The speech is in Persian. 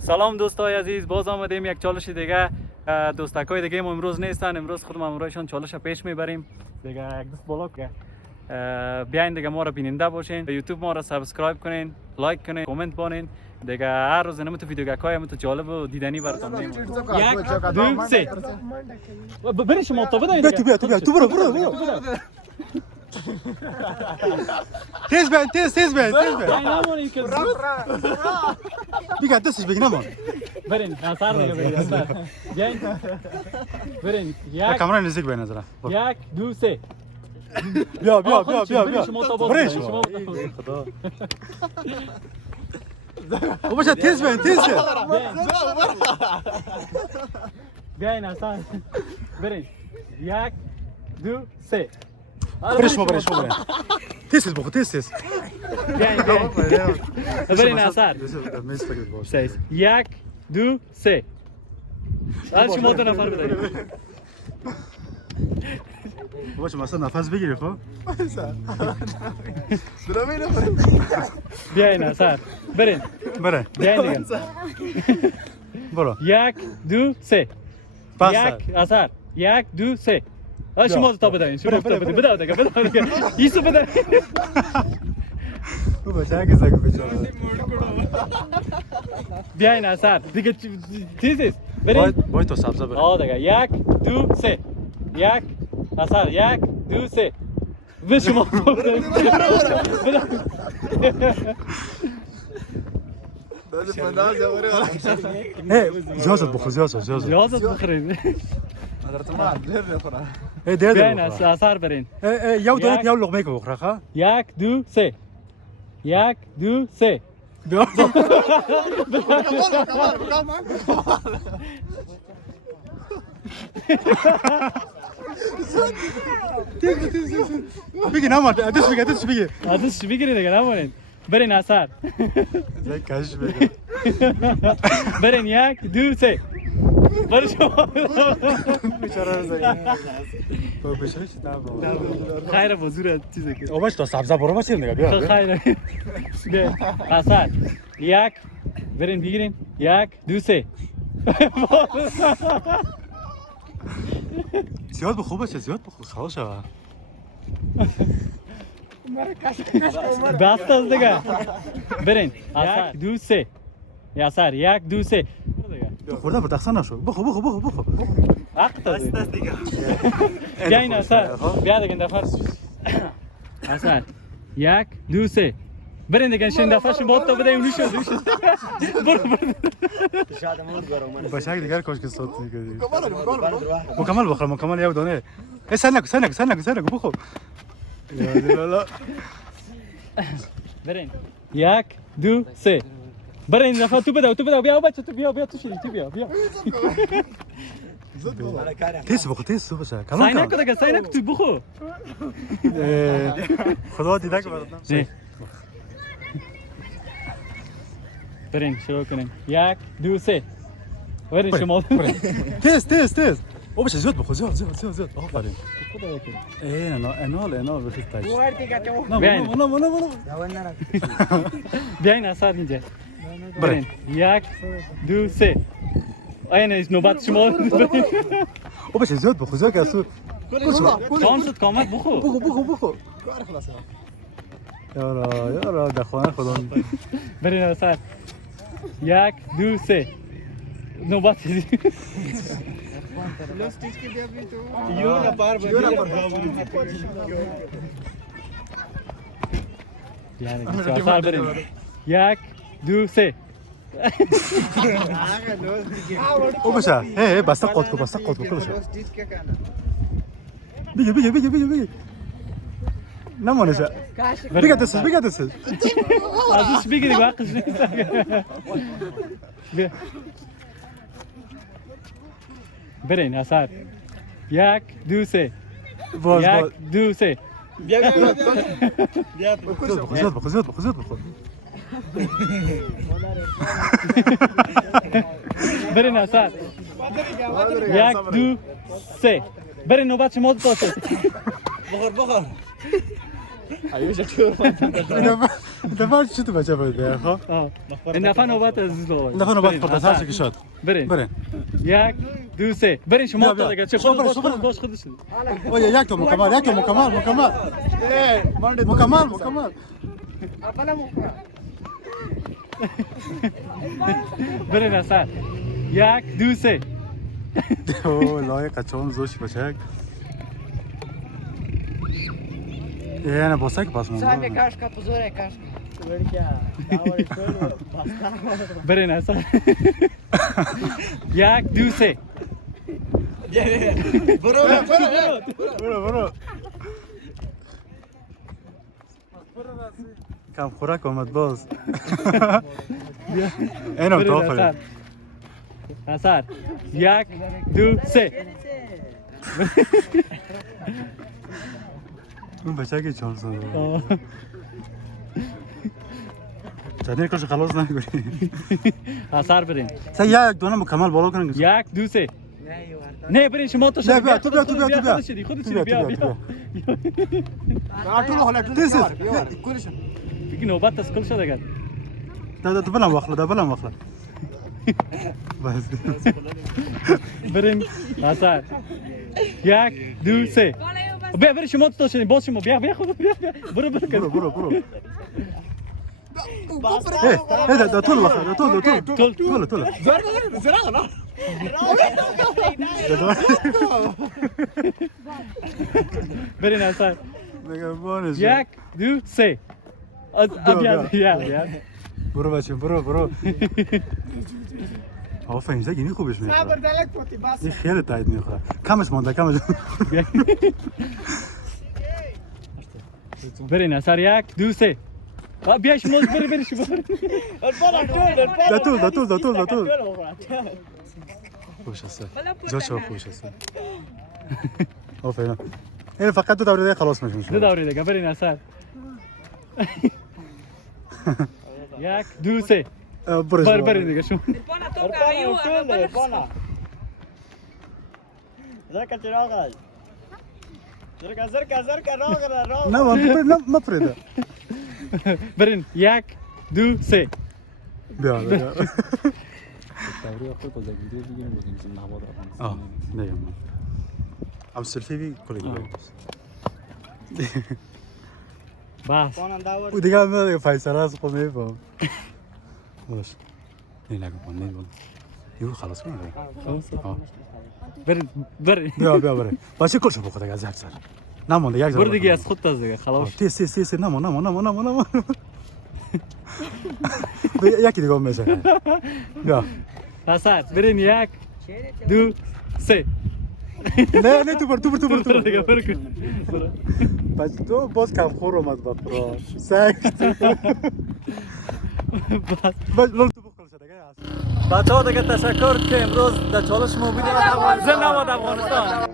سلام دوستای عزیز، باز آمدیم یک چالش دیگه. دوستکای دیگه ما امروز نیستن، امروز خودم همراهشان چالش پیش میبریم دیگه. یک دست بالا که بیاین دیگه ما را بیننده باشین، یوتیوب ما را سابسکرایب کنین، لایک کنین، کامنت بانین دیگه. هر روز نمو تو ویدیوگاکای هم تو جالب و دیدنی براتون میمونه. یک دو سه برین شما تو بدین دیگه. تو برو تیز بین تیز بین نمونین که بگه دستش بگی نمان برین نصر دیگه برین بیاین برین. یک کامرا نزدیک بین نظره. یک دو سه بیا برین شما تا برین باز شما. خدا. بابا تیز بین بیاین اصلا برین. یک دو سه برین شما تیز بخو تیز بیاین برین اصلا سیز. یک دو سه شما دو نفر بدارید. بابا شما اصلا نفس بگیری خب بیاین اصلا برین بیاین دیگه. برو یک دو سه پس یک اثر یک دو سه شما تا بدین شما تا بدین بده دیگه ایسو بده. بابا چنگ زنگ بچاره بیاین اثر دیگه چیزیست برین. باید تو سبزه بریم دیگه یک دو سه یک اثر یک دو سه به شما تا بدین. زیادت بخور زیادت بخورین. بیاین بیاین اثر برین. یو دونت یو لقمه که بخوره خواه یک دو سه یک دو سه بگی نمان دست بگی آدرس بگیرید دیگه نمونین. برین اثر یک کش بگی برین یک دو سه برای شما. بیچاره رو زنگ بابا بشش خیره بزرگ چیزی که اومش تو سبزه برو باشیم دیگه بیا خیره. بیا اثر یک برین بگیرین یک دو سه زیاد بخور باشه زیاد بخور خواهد شوه بست از دیگه. برین یک دو سه اثر یک دو سه خورده بر تقصیر نشو بخور وقت دست دیگه. بیاین اثر بیا دیگه دفعه اثر یک دو سه برین دیگه. شین دفعه شما تا بده اونی شد برو باشه دیگر کاش که صوت میگیری مکمل بخور مکمل یه دونه سن نکو بخور لا برین یک دو سه برین دفعه تو بده بیا بچه تو بیا تو شیری تو بیا تیز باشه سعی نکن دیگه سعی نکن تو بخور. خدا دیده که نه برین شروع کنین یک دو سه برین شما تیز او باشه زیاد بخور زیاد آفرین انال بخیر تایش بیاین اثر اینجا برین یک دو سه این نوبت شما. او باشه زیاد بخور زیاد که اصلا شانست کامت بخور یارا در خانه خدا برین اثر یک دو سه نوبت اثر برین یک دو سه او باشه بسته قد کو کلشه بگی نمانه شد بگه دستش ازش بگی دیگه وقتش نیست. برین اثر یک دو سه یک دو سه زیاد بخور برین اثر یک دو سه برین نوبت شما دو تا. بخور این دفعه چی تو بچه باید بیر خواه؟ این دفعه نوبت عزیز آقا. این دفعه نوبت خورد از هر چی که شد. برین. برین. 1 2 3 برین شما بیا. تا دیگه چه شما خود برین. باش خودش. اوه یک تو مکمل مکمل. برین اصلا 1 2 3 اوه لایق قچام زوش باشه. نه باسه که پس Sale مونده. casca, pues ahora casca. برین اصلا 1 2 3 برو. کم خوراک آمد باز. اینم تو آفرین. اصلا 1 2 3 اون بچه که چانس نداره. چندین کلش خلاص نکنی. اثر برین سه یک دونه مکمل بالا کنن. 1 2 3 نه برین شما تو نه بیا تو بیا خودت بیا دیگه نوبت از کل شده گرد ده بلم واخله بس برین اثر 1 2 3 بیا برین شما تو شدین باز شما بیا خود بیا برو ده طول واخله طول برین اثر نگهبانش 1 2 3 بیا برو بچه برو آفرین زگینی خوبش میخوره این خیلی تایید میخوره کمش مانده برین اثر 1 2 3 بیا شما برین شما ده طول خوبش هسته جاشو خوبش هسته آفرین این فقط دو دوره خلاص میشه دو دوره دیگه برین اثر 1 2 3 برین دیگه شما نه ما پریده برین 1 2 3 بیا دوره خود باز ویدیو بگیریم بودیم زمین هوا آه نگم ام سلفی بی کلی بس و دیگه هم دیگه فیصله از خود میفهم باش نه نگم من نمیدونم یو خلاص کنه برین بیا بره باشه کلشو بخواد از یک سر نمونده یک برو دیگه از خود تاز دیگه خلاص تیز نمون یکی دیگه هم میشه بیا اثر برین 1 2 3 نه تو برو دیگه برو بس تو باز کم خور اومد با قرار سکت بس لول تو بخور شده بچه ها دیگه تشکر که امروز در چالش ما بودیم زنده باد افغانستان